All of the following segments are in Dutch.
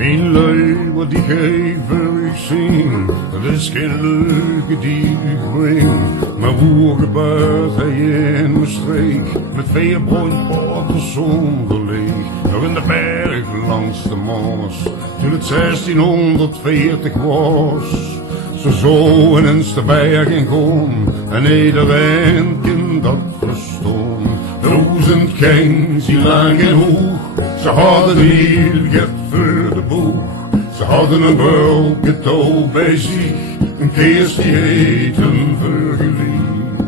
Mijn lui wat die geven ik zing, dat is geen leuke die ik breng. Maar hoe gebeurt hij in mijn streek, met veerbrood, poten zonder leeg. Nog in de berg langs de Maas, toen het 1640 was. Zo en eens de berg in kom, en iedereen kan dat verstaan. 1000 kings die lang en hoog, ze hadden heel get voor de boeg. Ze hadden een brood touw bij zich, een keers die eten vergeliefd.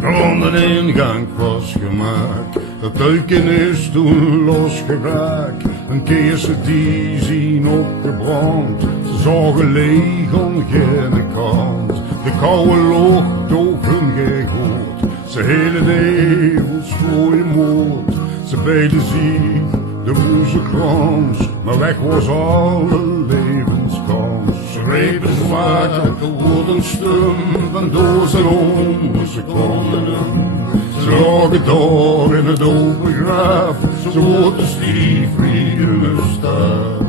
Rond de ingang was gemaakt, dat tuiken is toen losgeraakt. Een keers die zien opgebrand, ze zagen leeg aan geen kant. De koude lucht door hun gehoord, ze hele nevels voor je moord. Ze beden zich de rozenkrans, maar weg was alle levenskans. Ze reden zwaar uit de woorden stum, van door zijn om, ze konden hem. Ze lagen daar in het open graf, ze wordt de stiefvrienden staat.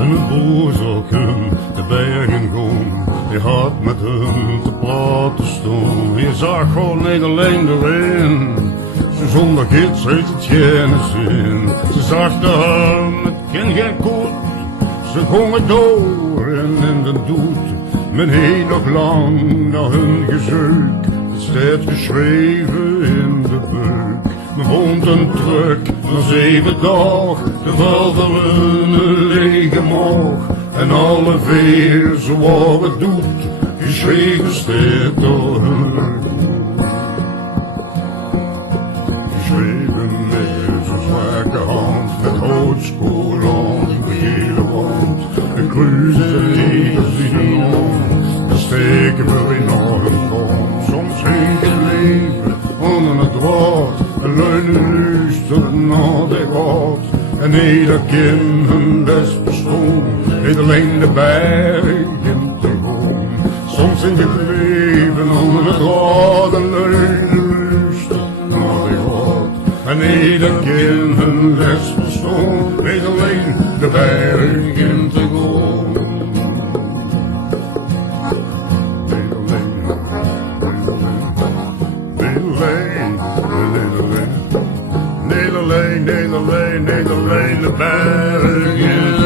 En het boer zag hem de bergen gaan, hij had met hem te praten staan. Je zag gewoon niet alleen erin, ze zonder gids heeft het geen zin. Ze zag de hem, het kind geen goed, ze gongen door en in de doet. Men heen nog lang naar hun gezeuk, het staat geschreven in de buik. Men vond een truck na 7 dagen, de vuilden een lege maag. En alle veer zo wat het doet, geschreven staat door hun rug. Geschreven met zo'n zwakke hand, met houtskool aan de gele wand. En kruisen legers in hun hand, dan steken we in naar hun kant. Soms heen het leven onder het draad, en leunen luisteren naar de raad. En ieder kind hun best bestond, niet alleen de bergen te gaan. Soms in het leven onder het raad, en leunen luisteren naar de raad. En ieder kind hun best bestond, niet alleen de bergen te gaan. Niet alleen de bergen